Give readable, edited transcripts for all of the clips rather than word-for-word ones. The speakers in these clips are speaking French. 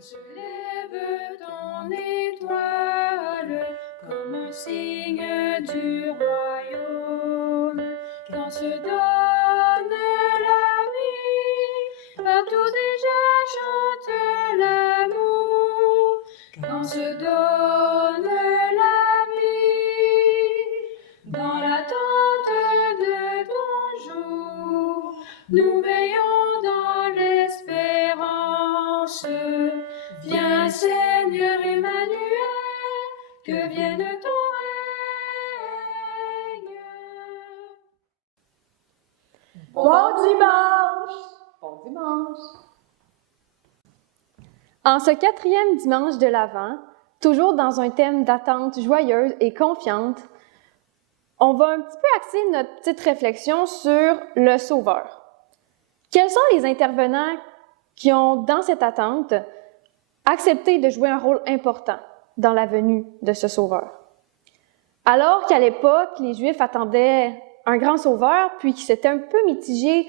Se lève ton étoile comme un signe du royaume. Quand se donne la vie, partout déjà chante l'amour. Quand se donne la vie, dans l'attente de ton jour, nous veillons dans l'espérance. Viens Seigneur Emmanuel, que vienne ton règne. Bon dimanche! Bon dimanche! En ce 4e dimanche de l'Avent, toujours dans un thème d'attente joyeuse et confiante, on va un petit peu axer notre petite réflexion sur le Sauveur. Quels sont les intervenants qui ont, dans cette attente, accepté de jouer un rôle important dans la venue de ce Sauveur? Alors qu'à l'époque, les Juifs attendaient un grand Sauveur, puis qu'ils s'étaient un peu mitigés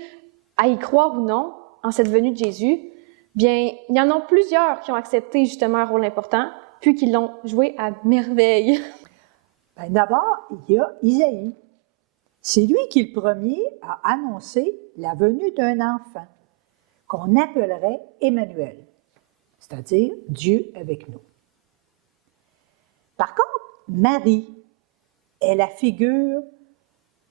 à y croire ou non en cette venue de Jésus, bien, il y en a plusieurs qui ont accepté justement un rôle important, puis qui l'ont joué à merveille. D'abord, il y a Isaïe. C'est lui qui le premier a annoncé la venue d'un enfant qu'on appellerait Emmanuel, c'est-à-dire Dieu avec nous. Par contre, Marie est la figure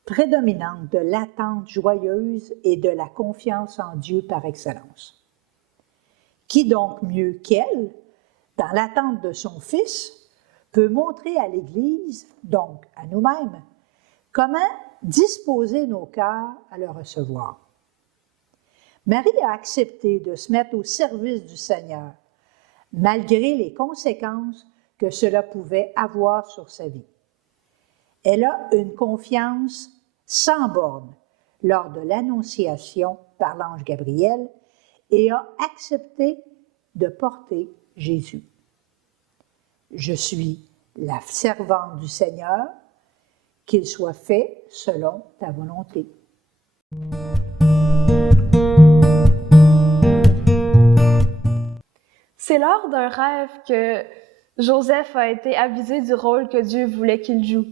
prédominante de l'attente joyeuse et de la confiance en Dieu par excellence. Qui donc mieux qu'elle, dans l'attente de son Fils, peut montrer à l'Église, donc à nous-mêmes, comment disposer nos cœurs à le recevoir. Marie a accepté de se mettre au service du Seigneur, malgré les conséquences que cela pouvait avoir sur sa vie. Elle a une confiance sans borne lors de l'annonciation par l'ange Gabriel et a accepté de porter Jésus. Je suis la servante du Seigneur, qu'il soit fait selon ta volonté. C'est lors d'un rêve que Joseph a été avisé du rôle que Dieu voulait qu'il joue.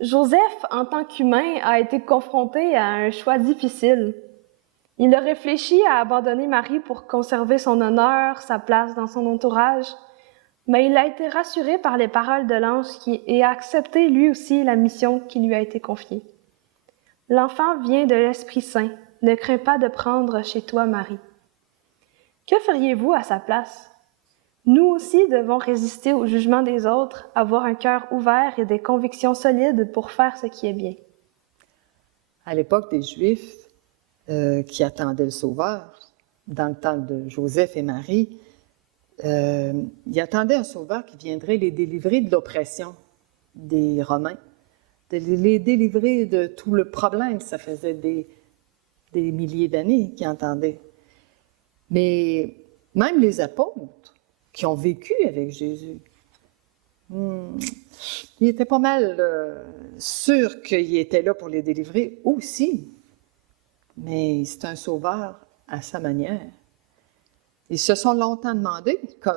Joseph, en tant qu'humain, a été confronté à un choix difficile. Il a réfléchi à abandonner Marie pour conserver son honneur, sa place dans son entourage, mais il a été rassuré par les paroles de l'ange et a accepté lui aussi la mission qui lui a été confiée. L'enfant vient de l'Esprit Saint, ne crains pas de prendre chez toi Marie. Que feriez-vous à sa place? Nous aussi devons résister au jugement des autres, avoir un cœur ouvert et des convictions solides pour faire ce qui est bien. À l'époque des Juifs qui attendaient le Sauveur, dans le temps de Joseph et Marie, ils attendaient un Sauveur qui viendrait les délivrer de l'oppression des Romains, de les délivrer de tout le problème. Ça faisait des milliers d'années qu'ils entendaient. Mais même les apôtres qui ont vécu avec Jésus, ils étaient pas mal sûrs qu'il était là pour les délivrer aussi. Mais c'est un sauveur à sa manière. Ils se sont longtemps demandé quand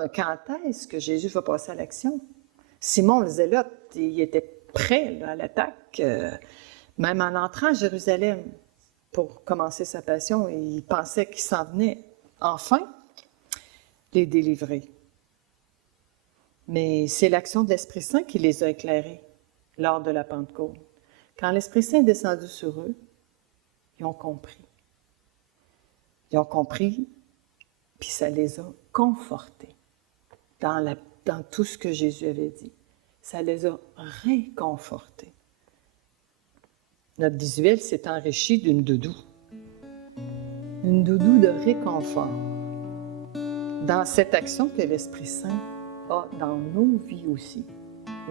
est-ce que Jésus va passer à l'action. Simon le Zélote, il était prêt là, à l'attaque, même en entrant à Jérusalem pour commencer sa passion. Il pensait qu'il s'en venait enfin les délivrer. Mais c'est l'action de l'Esprit Saint qui les a éclairés lors de la Pentecôte. Quand l'Esprit Saint est descendu sur eux, ils ont compris. Ils ont compris, puis ça les a confortés dans tout ce que Jésus avait dit. Ça les a réconfortés. Notre visuel s'est enrichi d'une doudou. Une doudou de réconfort dans cette action que l'Esprit Saint a dans nos vies aussi,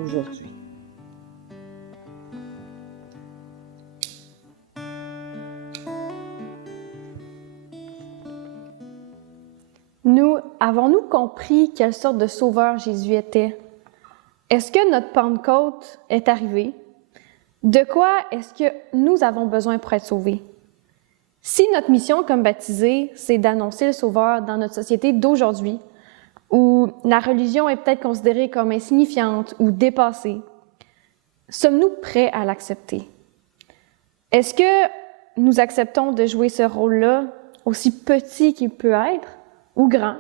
aujourd'hui. Avons-nous compris quelle sorte de sauveur Jésus était? Est-ce que notre Pentecôte est arrivée? De quoi est-ce que nous avons besoin pour être sauvés? Si notre mission comme baptisés, c'est d'annoncer le Sauveur dans notre société d'aujourd'hui, où la religion est peut-être considérée comme insignifiante ou dépassée, sommes-nous prêts à l'accepter? Est-ce que nous acceptons de jouer ce rôle-là, aussi petit qu'il peut être, ou grand,